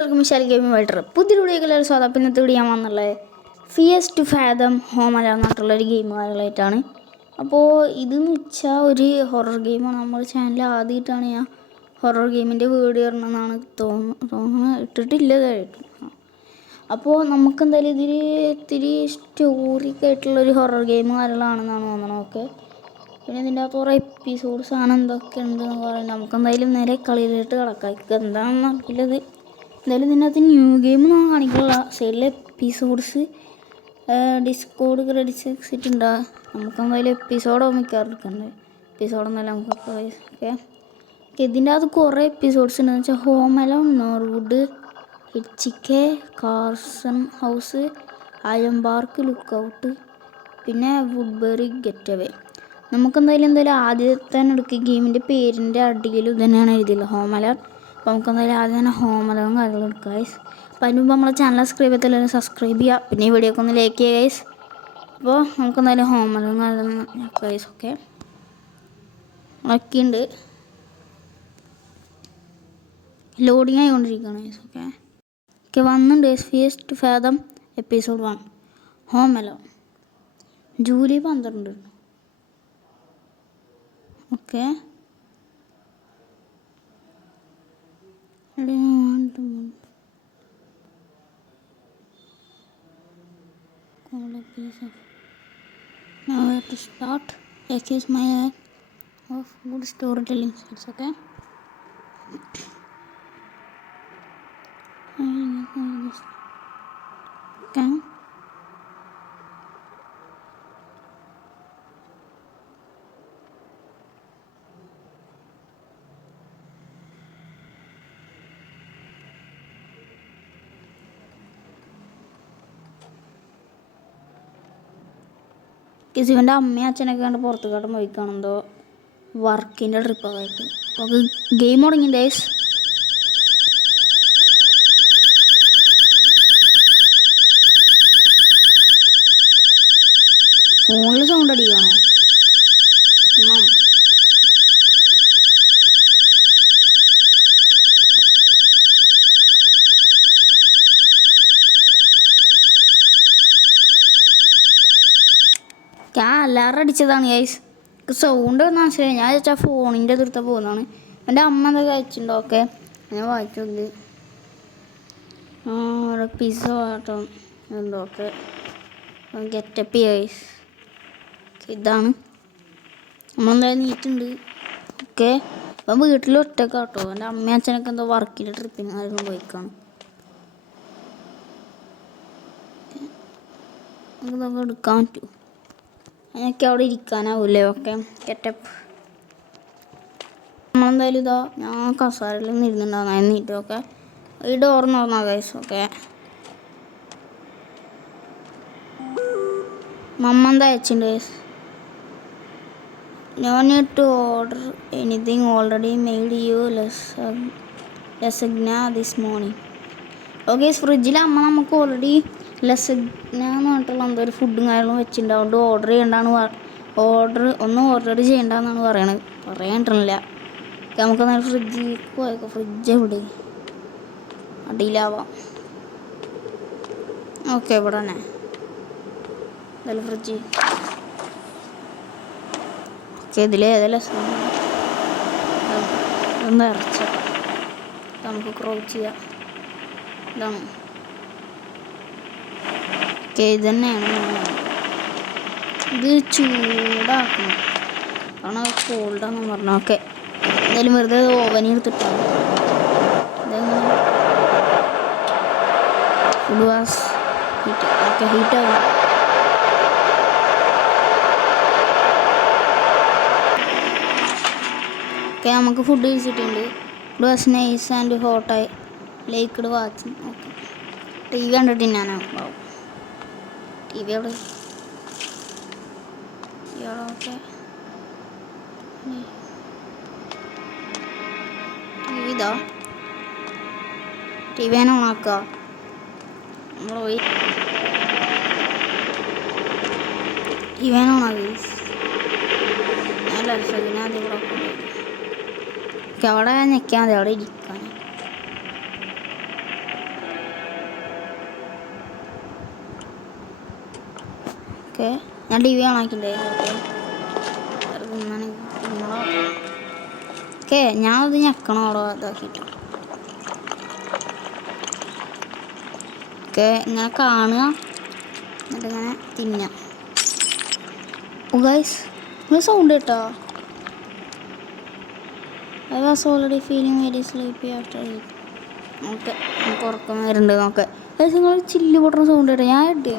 Mishal gaming വേൾഡർ പുതിയൊരു വീഡിയോയിലുള്ള സ്വാഗതം. ഇന്നത്തെ വീഡിയോ ഞാൻ വന്നുള്ളത് ഫിയസ് ടു ഫാദം ഹോം അലോൺ എന്നിട്ടുള്ളൊരു ഗെയിമുകളായിട്ടാണ്. അപ്പോൾ ഇതെന്ന് വെച്ചാൽ ഒരു ഹൊറർ ഗെയിമാണ്. നമ്മുടെ ചാനൽ ആദ്യമായിട്ടാണ് ഞാൻ ഹൊറർ ഗെയിമിൻ്റെ വീഡിയോ ഇടണമെന്നാണ് തോന്നുന്നത്. ഇട്ടിട്ടില്ല ഇതായിട്ട്. അപ്പോൾ നമുക്കെന്തായാലും ഇതിൽ ഇത്തിരി സ്റ്റോറിക്ക് ആയിട്ടുള്ളൊരു ഹൊറർ ഗെയിം കാര്യങ്ങളാണെന്നാണ് തോന്നുന്നത്. ഓക്കെ, പിന്നെ ഇതിൻ്റെ അകത്ത് കുറേ എപ്പിസോഡ്സ് ആണ് എന്തൊക്കെ ഉണ്ടെന്ന് പറയുന്നത്. നമുക്കെന്തായാലും നേരെ കളിയിലോട്ട് കിടക്കാം. എന്താണെന്ന് അറിയില്ലത്. എന്തായാലും ഇതിനകത്ത് ന്യൂ ഗെയിം ഒന്നും കാണിക്കില്ല. സൈഡിലെ എപ്പിസോഡ്സ് ഡിസ്കോഡ് ക്രെഡിറ്റ്സ് എക്സിറ്റ് ഉണ്ടാകും. നമുക്കെന്തായാലും എപ്പിസോഡോ മിക്കവാറും എടുക്കണ്ടേ. എപ്പിസോഡൊന്നുമല്ല നമുക്ക്. ഓക്കെ, ഇതിൻ്റെ അകത്ത് കുറേ എപ്പിസോഡ്സ് ഉണ്ടെന്ന് വെച്ചാൽ home alone, Norwood, hitchhike, Carson house, ironbark, lookout, പിന്നെ വുഡ്ബെറി ഗെറ്റ് അവേ. നമുക്കെന്തായാലും ആദ്യത്തെ തന്നെ എടുക്കുക. ഗെയിമിൻ്റെ പേരിൻ്റെ അടിയിലും തന്നെയാണ് എഴുതിയില്ല ഹോം അലോൺ. അപ്പോൾ നമുക്കെന്തായാലും ആദ്യം തന്നെ ഹോം അലോൺ കാര്യങ്ങൾ എടുക്കുക ഗൈസ്. അപ്പോൾ അതിന് മുമ്പ് നമ്മളെ ചാനൽ സബ്സ്ക്രൈബ് ചെയ്തില്ല സബ്സ്ക്രൈബ് ചെയ്യുക, പിന്നെ ഈ വീഡിയോക്ക് ഒന്ന് ലൈക്ക് ചെയ്യുക ഗൈസ്. അപ്പോൾ നമുക്കെന്തായാലും ഹോം അലോൺ കാര്യങ്ങൾ ഗൈസ്. ഓക്കെ, ഒക്കെയുണ്ട്, ലോഡിങ് ആയിക്കൊണ്ടിരിക്കുകയാണ് ഗൈസ്. ഓക്കെ ഓക്കെ വന്നിട്ടുണ്ട് guys. Fears to fathom episode 1 home alone July 12. Okay, now where to start. Accuse my of good storytelling skills. Okay, okay. ഇവൻ്റെ അമ്മയും അച്ഛനൊക്കെ കണ്ട് പുറത്ത് കാട്ടും പോയിക്കാണെന്തോ വർക്കിൻ്റെ ട്രിപ്പൊക്കെ ആയിട്ട്. അപ്പോൾ ഗെയിം തുടങ്ങി ഡേയ്സ്. ഫോണിൽ സൗണ്ട് അടിക്കുകയാണോ? ഞാൻ അലാറം അടിച്ചതാണ് ഗൈസ്. സൗണ്ട് വന്നാൽ മനസ്സിലായി. ഞാൻ വെച്ചാൽ ഫോണിൻ്റെ എതിർത്ത പോകുന്നതാണ്. എൻ്റെ അമ്മ എന്തൊക്കെ കഴിച്ചിട്ടുണ്ടോ? ഓക്കെ, ഞാൻ വായിച്ചോക്ക്. പിസ്സ കേട്ടോ എന്തൊക്കെ ഗെറ്റപ്പ് ഗൈസ്. ഇതാണ് നമ്മളെന്തായാലും നീറ്റുണ്ട്. ഓക്കെ, അപ്പം വീട്ടിൽ ഒറ്റക്ക് കേട്ടോ. എൻ്റെ അമ്മയും അച്ഛനൊക്കെ എന്തോ വർക്കിൻ്റെ ട്രിപ്പിന് ആയിരുന്നു പോയിക്കാണ്. നമുക്ക് എടുക്കാൻ പറ്റുമോ? അതിനൊക്കെ അവിടെ ഇരിക്കാനാവൂലേ? Okay, getup. നമ്മളെന്തായാലും ഇതാ ഞാൻ കസാരയിലൊന്നും ഇരുന്നുണ്ടാകുന്ന നീട്ടും. ഓക്കെ, ഈ ഡോർ തുറന്നാ ഗൈസ്. ഓക്കെ, മമ്മ എന്താ അയച്ചിട്ടുണ്ട് guys. No need to order anything, already made you lasagna this morning. Okay, ഫ്രിഡ്ജിൽ അമ്മ നമുക്ക് ഓൾറെഡി ലസഗ്ന എന്ന് പറഞ്ഞിട്ടുള്ള എന്തോ ഒരു ഫുഡും കാര്യങ്ങളും വെച്ചിട്ടുണ്ട്. അതുകൊണ്ട് ഓർഡർ ചെയ്യേണ്ടെന്നാണ് പറയണത്. പറയാനിട്ടില്ല. നമുക്ക് നല്ല ഫ്രിഡ്ജിൽ പോയേക്കാം. ഫ്രിഡ്ജ് എവിടെ? അടിയിലാവാം. ഓക്കെ, ഇവിടെ തന്നെ എന്തായാലും ഫ്രിഡ്ജ്. ഓക്കെ, ഇതിലേതെല്ലാം ഒന്ന് ഇറച്ച നമുക്ക് ക്രോച്ച് ചെയ്യാം. ഇതാണ്. ഓക്കെ, ഇത് തന്നെയാണ്. ഇത് ചൂടാക്കണം. കാരണം കോൾഡാന്ന് പറഞ്ഞു. ഓക്കെ, എന്തായാലും വെറുതെ ഓവനിൽ എടുത്തിട്ടാണ്. Food was heat. ഓക്കെ, ഹീറ്റാകും. ഓക്കെ, നമുക്ക് ഫുഡ് കഴിച്ചിട്ടുണ്ട്. ഇറ്റ് വാസ് നൈസ് ആൻഡ് ഹോട്ടായി liked watching. Okay, T V കണ്ടിട്ട് തിന്നാനാവും. ടി വി അവിടെ. ഓക്കെ, ടി വി ഇതാ. ടി വി തന്നെ ഓണാക്കുക. നമ്മൾ പോയി ടി വി തന്നെ ഓണാക്കി. ഞാൻ ലക്ഷത്തിന് ആദ്യം കൂടെ അവിടെ ഞെക്കാൻ മതി. അവിടെ ഇരിക്കാൻ ഓക്കെ ഞാൻ ടി വി ഓണാക്കിണ്ടേ ഓക്കെ ഞാൻ അത് ഞെക്കണം അവിടെ ഇതാക്കിയിട്ട്. ഓക്കെ ഇങ്ങനെ കാണുക എന്നിട്ടിങ്ങനെ തിന്നാം. ഗൈസ് നിങ്ങൾ സൗണ്ട് കേട്ടോ? I was already feeling very sleepy after it. Okay നമുക്ക് ഉറക്കം വരുന്നുണ്ട്. നോക്കെ ഗൈസ് നിങ്ങൾ ചില്ല് പൊട്ടുന്ന സൗണ്ട് കേട്ടോ? ഞാൻ ഇട്ട്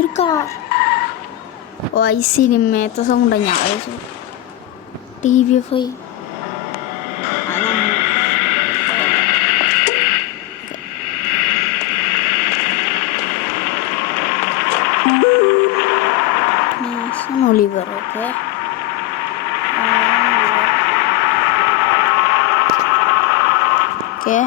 ഒരു കാർ. ഓ ഈ സിനിമയത്തെ സൗണ്ടാണ്. ഞാൻ T V F I Oliver. Okay okay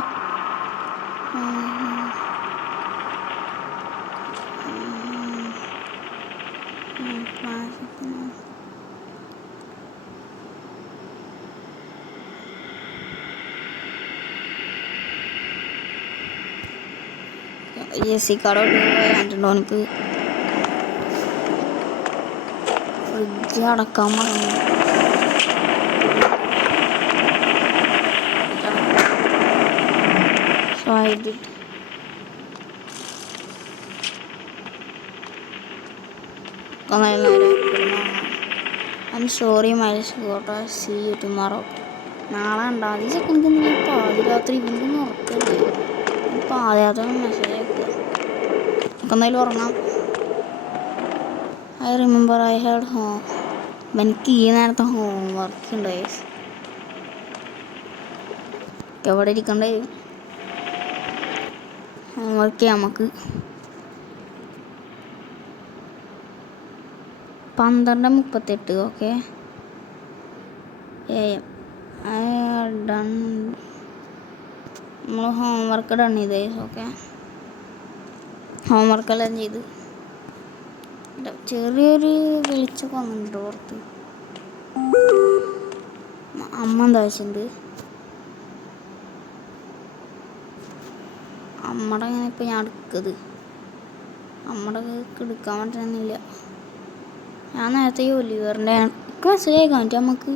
ജെസിക്കാടോട്ട് കണ്ടിട്ടുണ്ടോ? എനിക്ക് ഫ്രിഡ്ജ് അടക്കാൻ പറഞ്ഞു. So I did. I'm sorry, Miles. See you tomorrow. നാളെ ഉണ്ടാവും. ഈ ചെക്കനിക്ക് എന്തെങ്കിലും പാതിരാത്രി ഇവൻ്റെ ഉറക്കല്ലേ? പാതിരാത്രി മെസ്സേജ് അയക്കുക. നമുക്ക് എന്തായാലും ഉറങ്ങാം. I remember I had home. എനിക്ക് ഈ നേരത്തെ ഹോം വർക്ക് ഉണ്ടായി. എവിടെ ഇരിക്കണ്ടേ? ഹോം വർക്ക് ചെയ്യാം നമുക്ക്. 12:38. Okay done. നമ്മൾ ഹോം വർക്ക് ഡൺ ചെയ്തേ. ഓക്കെ ഹോം വർക്കെല്ലാം ചെയ്ത് ചെറിയൊരു വെളിച്ചൊക്കെ വന്നിട്ടുണ്ട് പുറത്ത്. അമ്മ എന്താ വെച്ചിട്ടുണ്ട്? അമ്മയുടെ ഇങ്ങനെ ഇപ്പം ഞാൻ എടുക്കത് അമ്മയുടെ എടുക്കാൻ പറ്റുന്നില്ല. ഞാൻ നേരത്തെ ഈ ഒലിവറിൻ്റെ എനിക്ക് മെസ്സേജ് അയക്കാൻ പറ്റും നമുക്ക്.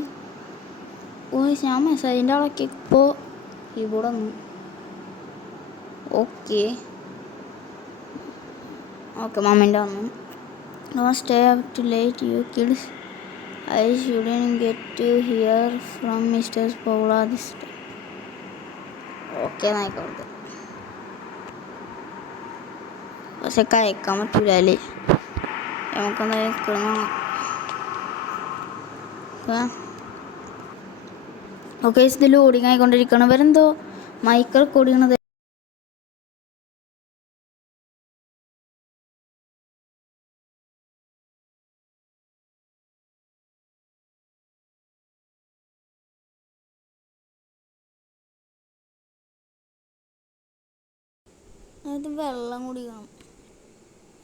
ഓ ഞാൻ മെസ്സേജിൻ്റെ അവിടേക്ക് ഇപ്പോൾ കീബോർഡ് വന്നു. ഓക്കെ ഓക്കെ മമ്മീൻ്റെ വന്നു. Don't stay up too late, you kids. I shouldn't get to hear from Mr. Paula this time. Okay ആയിക്കോട്ടെ. പക്ഷെ കഴിക്കാൻ പറ്റൂല അല്ലേ? നമുക്കെന്തായാലും കിടന്നു. ഓക്കെ ഇത് ലോഡിങ് ആയിക്കൊണ്ടിരിക്കണം. ഇവരെന്തോ മൈക്ക് റെക്കോർഡ് ചെയ്യണത്. എന്നിട്ട് വെള്ളം കുടിക്കണം.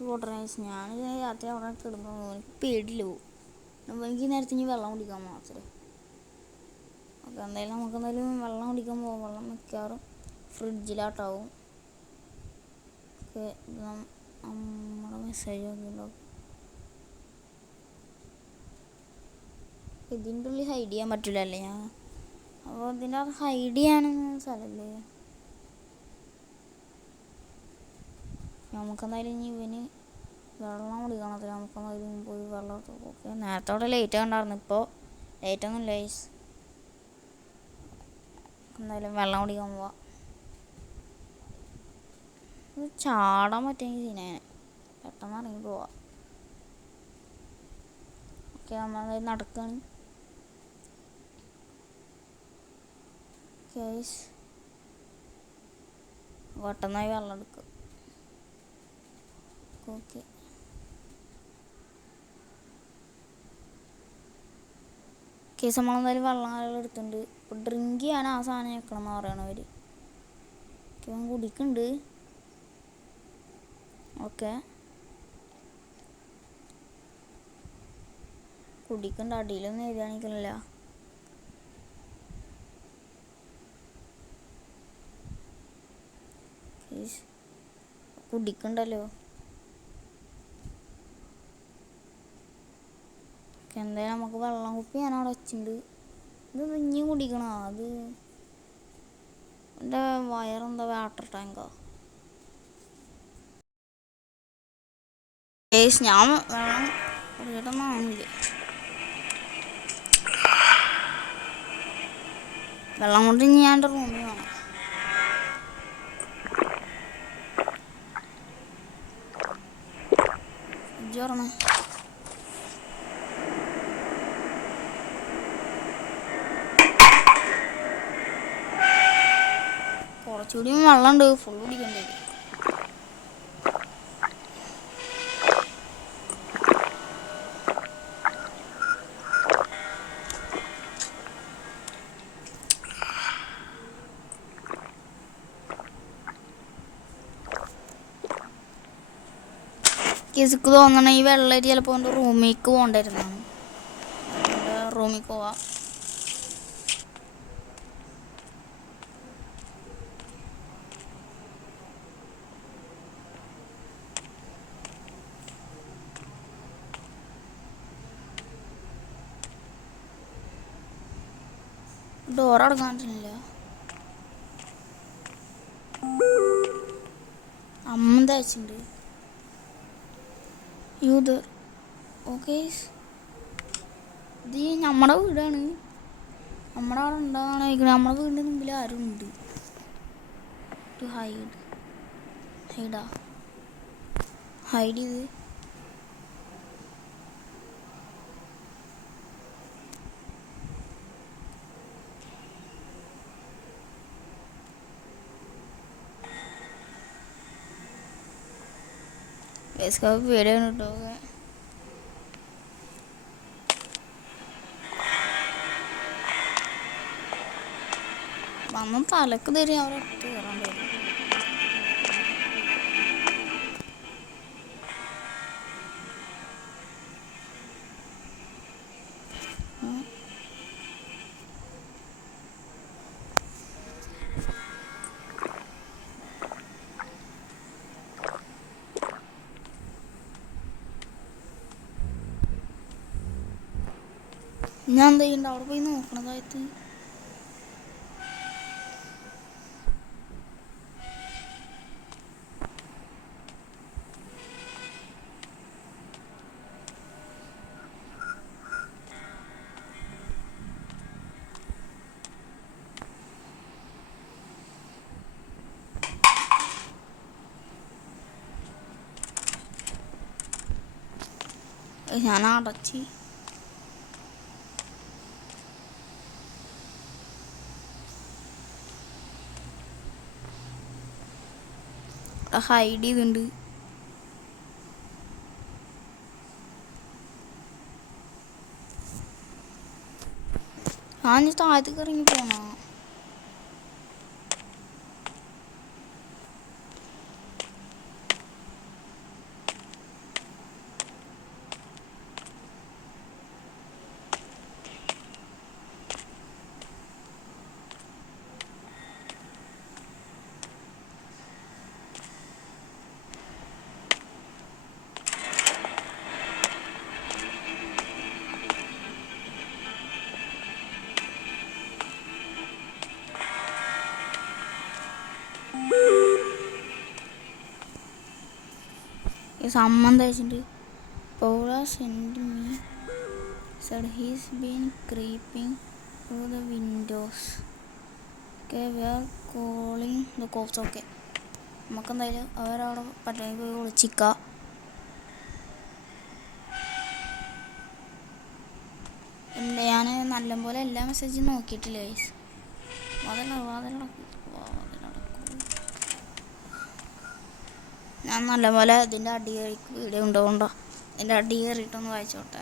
വാട്ടർ ഞാൻ രാത്രി അവിടെ കിടന്നു. എനിക്ക് പേടിയില്ല പോകും. എനിക്ക് നേരത്തെ ഇനി വെള്ളം കുടിക്കാൻ മാത്രമേ. ഓക്കെ എന്തായാലും നമുക്കെന്തായാലും വെള്ളം കുടിക്കാൻ പോകും. വെള്ളം മിക്കവാറും ഫ്രിഡ്ജിലാട്ടാവും. ഓക്കെ ഇത് നമ്മുടെ മെസ്സേജ് നോക്കിയിട്ടുണ്ടാവും. ഇതിൻ്റെ ഉള്ളിൽ ഹൈഡ് ചെയ്യാൻ പറ്റില്ലല്ലേ? ഞാൻ അപ്പോൾ ഇതിൻ്റെ അത് ഹൈഡ് ചെയ്യാനൊന്നും സ്ഥലമല്ലേ? നമുക്കെന്തായാലും ഇനി ഇവന് വെള്ളം കുടിക്കണത്തില്ല. നമുക്കെന്തായാലും പോയി വെള്ളം എടുത്തു. ഓക്കെ നേരത്തോടെ ലേറ്റ് ഉണ്ടായിരുന്നു. ഇപ്പോൾ ലേറ്റൊന്നും ലൈസ്. എന്തായാലും വെള്ളം കുടിക്കാൻ പോവാം. ചാടാൻ പറ്റുമെങ്കിൽ സീനേനെ പെട്ടെന്ന് ഇറങ്ങി പോവാം. ഓക്കെ നമ്മളെന്തായാലും നടക്കുകയാണ്. കേസ് പെട്ടെന്നായി വെള്ളം എടുക്കും. ഓക്കെ കേസ് നമ്മളെന്തായാലും വെള്ളം എടുത്തിട്ടുണ്ട്. ഇപ്പോൾ ഡ്രിങ്ക് ചെയ്യാൻ ആ സാധനം വെക്കണം എന്ന് പറയണവർ. ഓക്കെ കുടിക്കുന്നുണ്ട്. ഓക്കെ കുടിക്കുന്നുണ്ട്. അടിയിലൊന്നും എഴുതാണിക്കണില്ല. കുടിക്കണ്ടല്ലോ. എന്തായാലും നമുക്ക് വെള്ളം കുപ്പി ഞാൻ അവിടെ വെച്ചിട്ടുണ്ട്. ഇത് ഇനിയും കുടിക്കണോ? അത് എൻ്റെ വയറെന്താ വാട്ടർ ടാങ്കോ? ഞാൻ വെള്ളം കുടിച്ചിട്ടൊന്നും ആവുന്നില്ല. വെള്ളം കൊണ്ട് ഇനി ഞാൻ എൻ്റെ റൂമിൽ വേണം. പറഞ്ഞ കുറച്ചുകൂടി വെള്ളമുണ്ട്, ഫുൾ കുടിക്കണ്ടേ. കേസിക്ക് തോന്നണ ഈ വെള്ളരി ചിലപ്പോൾ എൻ്റെ റൂമിലേക്ക് പോകണ്ടായിരുന്നാണ്. റൂമിൽ പോവാം. ഡോറടക്കാണ്ടില്ല. അമ്മ തയ്ച്ചിട്ടുണ്ട്. Youth okay. ഇത് നമ്മുടെ വീടാണ്. നമ്മുടെ അവിടെ ഉണ്ടാകാണ് ചോദിക്കുന്നത്. നമ്മുടെ വീടിൻ്റെ മുമ്പിൽ ആരും ഉണ്ട്. ഹൈഡ് ചെയ്ത് പേടിയാണ് കേട്ടോ. വന്ന് തലക്ക് തരും അവിടെ ഇട്ട് കയറേണ്ടി വരും. ഞാൻ എന്താ ചെയ്യണ്ട? അവിടെ പോയി നോക്കണതായിട്ട്. ഞാൻ അടച്ച് ഹൈഡ് ചെയ്തിട്ടുണ്ട്. ഞാൻ താഴത്തേക്ക് ഇറങ്ങി പോണോ? Samman തയ്ച്ചിട്ടുണ്ട്. Paula sent me, said he's been creeping through the windows. Okay, we are calling the cops. Okay, നമുക്ക് എന്തായാലും അവരവിടെ പറ്റുമെങ്കിൽ പോയി വിളിച്ചിക്കാം. ഞാൻ നല്ലപോലെ എല്ലാ മെസ്സേജും നോക്കിയിട്ടില്ല. ഞാൻ നല്ലപോലെ ഇതിൻ്റെ അടി കയറിക്ക് വീഡിയോ ഉണ്ടോണ്ടോ ഇതിൻ്റെ അടി കയറിയിട്ടൊന്ന് വായിച്ചോട്ടെ.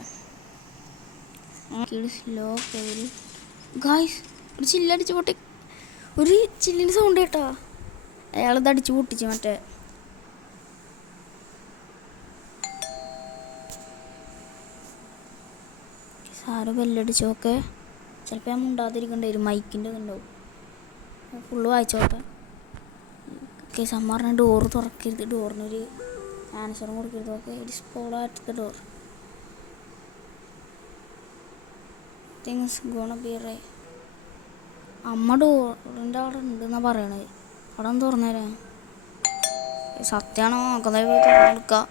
സ്ലോ കയറി ഗായ്സ് ഒരു ചില്ലടിച്ച് പൊട്ടി. ഒരു ചില്ലിൻ്റെ സൗണ്ട് കേട്ടോ. അയാളിത് അടിച്ച് പൊട്ടിച്ച് മറ്റേ സാറ് ബെല്ലടിച്ചോക്കെ. ചിലപ്പോൾ ഞാൻ മുണ്ടാതിരിക്കേണ്ടി വരും. മൈക്കിൻ്റെ ഇതുണ്ടാവും. ഫുള്ള് വായിച്ചോട്ടെ. കേസ് അമ്മ പറഞ്ഞ ഡോറ് തുറക്കരുത്, ഡോറിനൊരു ആൻസറും കൊടുക്കരുത്. Okay, it's follow at the door. Things gonna be ray. അമ്മ ഡോറിൻ്റെ അവിടെ ഉണ്ടെന്നാണ് പറയണത്. അവിടെ ഒന്ന് തുറന്നേരാ. സത്യമാണോ നോക്കുന്നത്, പോയി തുറന്നു കൊടുക്കുക.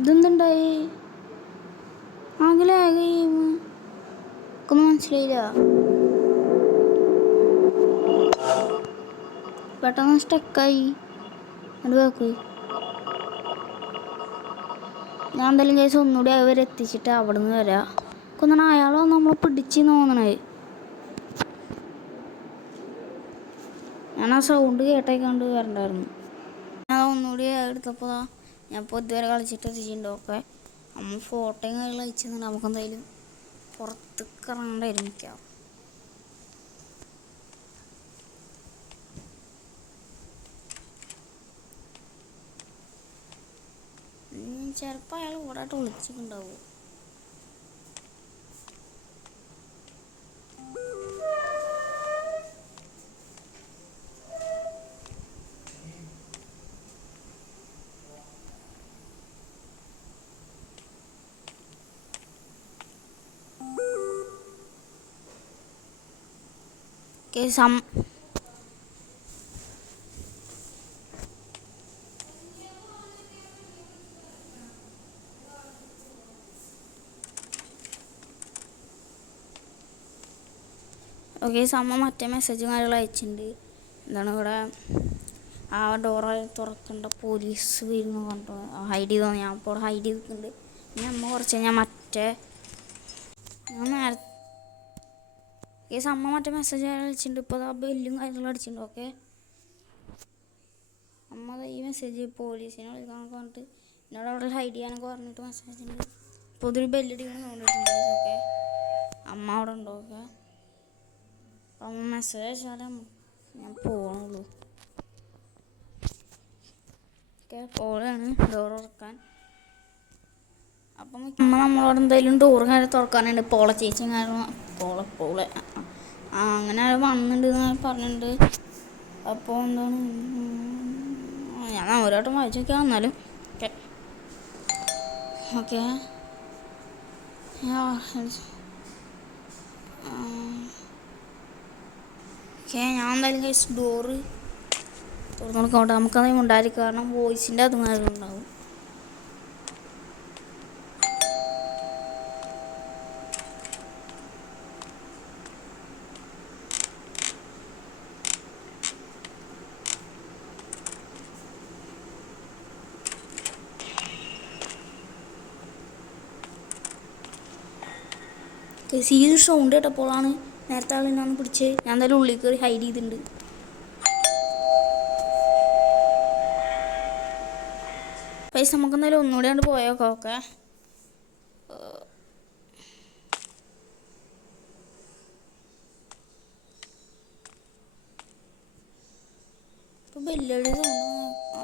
ഇതെന്തുണ്ടായി? ആകെ ഒന്നും മനസ്സിലായില്ല. പെട്ടെന്ന് സ്റ്റക്കായി. അത് കേക്ക്. ഞാൻ എന്തായാലും കേസ് ഒന്നുകൂടി അവരെ എത്തിച്ചിട്ട് അവിടെ നിന്ന് വരാം. കൊന്നാണ് അയാളോ നമ്മൾ പിടിച്ച് തോന്നണേ. ഞാൻ ആ സൗണ്ട് കേട്ടേക്കാണ്ട് വരണ്ടായിരുന്നു. ഞാൻ ഒന്നുകൂടി എടുത്തപ്പോൾ ഞാൻ ഇപ്പോൾ ഇതുവരെ കളിച്ചിട്ട് എത്തിച്ചിട്ടുണ്ട്. ഓക്കെ, നമ്മൾ ഫോട്ടോയും കാര്യങ്ങൾ അയച്ചിട്ടുണ്ട്. നമുക്കെന്തായാലും പുറത്തേക്ക് ഇറങ്ങണ്ടായിരുന്നു. മിക്കാം ചിലപ്പോൾ അയാൾ ഓടായിട്ട് വിളിച്ചിട്ടുണ്ടാവും. ഓക്കെ, അമ്മ മറ്റേ മെസ്സേജും കാര്യങ്ങളും അയച്ചിട്ടുണ്ട്. എന്താണ് ഇവിടെ ആ ഡോറ് തുറക്കേണ്ട, പോലീസ് വരുന്നു പറഞ്ഞിട്ട് ഹൈഡ് ചെയ്തോ. ഞാൻ ഇപ്പോൾ ഹൈഡ് ചെയ്തിട്ടുണ്ട്. പിന്നെ അമ്മ കുറച്ച് ഞാൻ മറ്റേ അമ്മ മറ്റേ മെസ്സേജ് അയച്ചിട്ടുണ്ട്. ഇപ്പോൾ ആ ബെല്ലും കാര്യങ്ങളും അടിച്ചിട്ടുണ്ട്. ഓക്കെ, അമ്മ ഈ മെസ്സേജ് പോലീസിനെ വിളിക്കാനൊക്കെ പറഞ്ഞിട്ട് എന്നോട് അവിടെ ഹൈഡ് ചെയ്യാനൊക്കെ പറഞ്ഞിട്ട് മെസ്സേജ് ഉണ്ട്. ഇപ്പോൾ ഇതൊരു ബെല്ലടിക്കാൻ തോന്നിയിട്ടുണ്ട്. ഓക്കെ, അമ്മ അവിടെ ഉണ്ടോ? ഓക്കെ, അപ്പം മെസ്സേജ് അയച്ചാലും ഞാൻ പോകണുള്ളൂ. ഓക്കെ, പോളാണ് ഡോർ തുറക്കാൻ. അപ്പം അമ്മ നമ്മളോട് എന്തായാലും ഡോറ് കാര്യം തുറക്കാനുണ്ട്. പോള ചേച്ചി കാരണം പോളെ അങ്ങനെ വന്നിട്ടുണ്ട് എന്ന് പറഞ്ഞിട്ടുണ്ട്. അപ്പോൾ എന്താണ് ഞാൻ ഓരോട്ടം വായിച്ചു നോക്കിയാൽ വന്നാലും. ഓക്കെ ഓക്കെ ഞാൻ എന്തായാലും ഡോറ് തുറന്നു കൊടുക്കട്ടെ. നമുക്കത് ഉണ്ടായിരിക്കും, കാരണം വോയിസിൻ്റെ അതും കാര്യം ഉണ്ടാവും. സീരിയസ് സൗണ്ട് കേട്ടപ്പോഴാണ് നേരത്തെ ആളിനാന്ന് പിടിച്ച് ഞാൻ എന്തായാലും ഉള്ളിൽ കയറി ഹൈഡ് ചെയ്തിട്ടുണ്ട്. പൈസ നമുക്ക് എന്തായാലും ഒന്നുകൂടി കൊണ്ട് പോയേക്കാം. ഓക്കെ, ഇപ്പോൾ ബെല്ലടി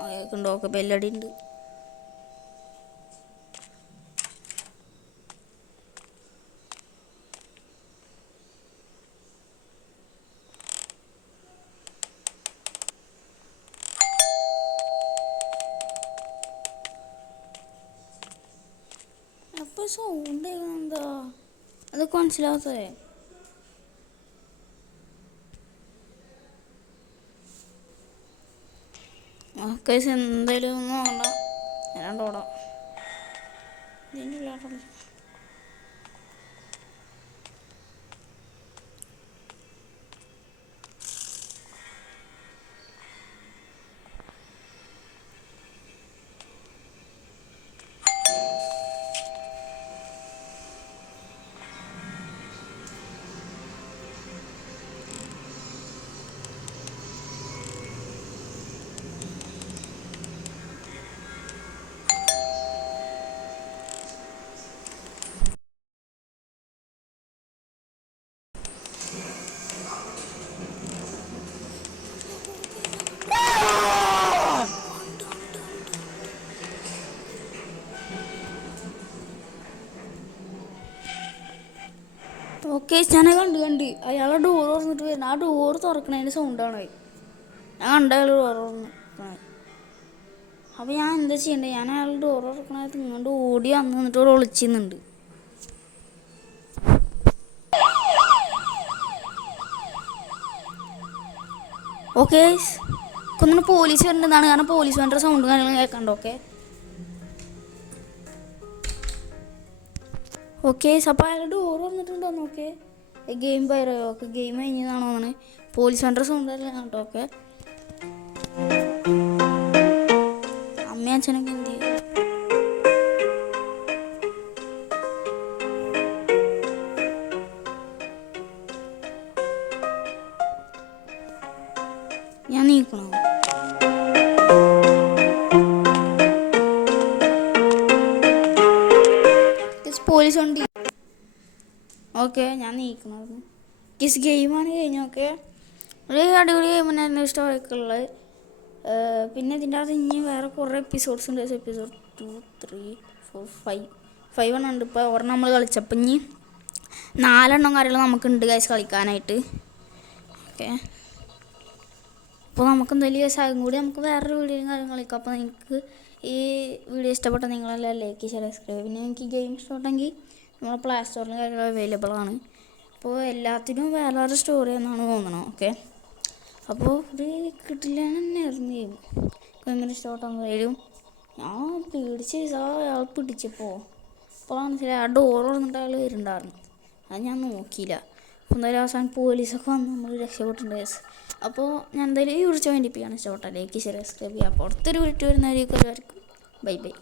ആയേക്കുണ്ടോ? ഓക്കെ, ബെല്ലടി ഉണ്ട്. അപ്പോൾ സൗണ്ട് എന്താ അതൊക്കെ മനസ്സിലാവാത്തതേ. ഓക്കെ, എന്തായാലും ഒന്നും നോക്കണ്ട, ഞാനോടാം. ഇതിൻ്റെ ഇല്ലാട്ടോ. ഗൈസ് ഞാനത് കണ്ട് അയാളെ ഡോർ തുറന്നിട്ട് വരുന്നത്. ആ ഡോർ തുറക്കണതിൻ്റെ സൗണ്ടാണ്. ഞാൻ കണ്ട അയാൾ ഡോർ തുറക്കണത്. അപ്പോൾ ഞാൻ എന്താ ചെയ്യേണ്ടത്? ഞാൻ അയാൾ ഡോർ തുറക്കണത് ഇങ്ങോട്ട് ഓടി വന്നിട്ട് ഇവിടെ ഒളിച്ചിരുന്നുണ്ട്. ഓക്കെ കൊന്നിട്ട് പോലീസ് വരുന്നുണ്ടെന്നാണ്. കാരണം പോലീസ് വേണ്ട സൗണ്ട് കാര്യങ്ങൾ കേൾക്കണ്ട. ഓക്കെ അപ്പോൾ അയാൾ ഡോർ വന്നിട്ടുണ്ടോ നോക്കേ. ഗെയിം പയറോ ഗെയിം കഴിഞ്ഞതാണോ എന്നാണ്. പോലീസ് വേണ്ട സൗണ്ട് കേട്ടോ. ഓക്കെ അമ്മയും അച്ഛനൊക്കെ എന്ത് ചെയ്യും? ഞാൻ നീക്കണോ? പോലീസ് ഉണ്ട്. ഓക്കെ ഞാൻ നീക്കണമായിരുന്നു. കിസ് ഗെയിമാണ് കഴിഞ്ഞൊക്കെ ഒരു അടിപൊളി ഗെയിം തന്നെയായിരുന്നു. ഇഷ്ടമൊക്കെ ഉള്ളത്. പിന്നെ ഇതിൻ്റെ അകത്ത് ഇനി വേറെ കുറേ എപ്പിസോഡ്സ് ഉണ്ട്. എപ്പിസോഡ് 2, 3, 4, 5 എണ്ണം ഉണ്ട്. ഇപ്പോൾ ഒരെണ്ണം നമ്മൾ കളിച്ചപ്പോൾ ഇനി 4 എണ്ണം കാര്യങ്ങളും നമുക്കുണ്ട് ഗൈസ് കളിക്കാനായിട്ട്. ഓക്കെ അപ്പോൾ നമുക്ക് എന്തായാലും ഗൈസ് അതും കൂടി നമുക്ക് വേറൊരു വീഡിയോയും കാര്യങ്ങളും കളിക്കാം. അപ്പോൾ നിങ്ങൾക്ക് ഈ വീഡിയോ ഇഷ്ടപ്പെട്ട നിങ്ങളെല്ലാം ലൈക്ക് ഷെയർ സബ്സ്ക്രൈബ്. പിന്നെ എനിക്ക് ഗെയിം ഇഷ്ടപ്പെട്ടെങ്കിൽ നമ്മളെ പ്ലേ സ്റ്റോറിലും കാര്യങ്ങളും അവൈലബിൾ ആണ്. അപ്പോൾ എല്ലാത്തിനും വേറെ സ്റ്റോറി എന്നാണ് തോന്നണം. ഓക്കെ അപ്പോൾ ഇത് കിട്ടില്ല തന്നെയായിരുന്നു ഗെയിം. ഭയങ്കര ഇഷ്ടപ്പെട്ടെന്ന് വരും. ഞാൻ പേടിച്ച് അയാൾ പിടിച്ചപ്പോൾ മനസ്സിലായി ആ ഡോർ തുറന്നിട്ട് അയാൾ വരുന്നുണ്ടായിരുന്നു. അത് ഞാൻ നോക്കിയില്ല. അപ്പോൾ എന്തായാലും അവസാനം പോലീസൊക്കെ വന്ന് നമ്മൾ രക്ഷപ്പെട്ടിട്ടുണ്ട് ഗൈസ്. അപ്പോൾ ഞാൻ എന്തായാലും ഈ വിളിച്ച വേണ്ടിപ്പിക്കുകയാണ്. ഇഷ്ടപ്പെട്ട ലൈക്ക് ഷെയർ സബ്സ്ക്രൈബ് ചെയ്യുക. അപ്പോൾ അടുത്തൊരു വീട്ടിൽ വരുന്നവരേക്കും ബൈ ബൈ.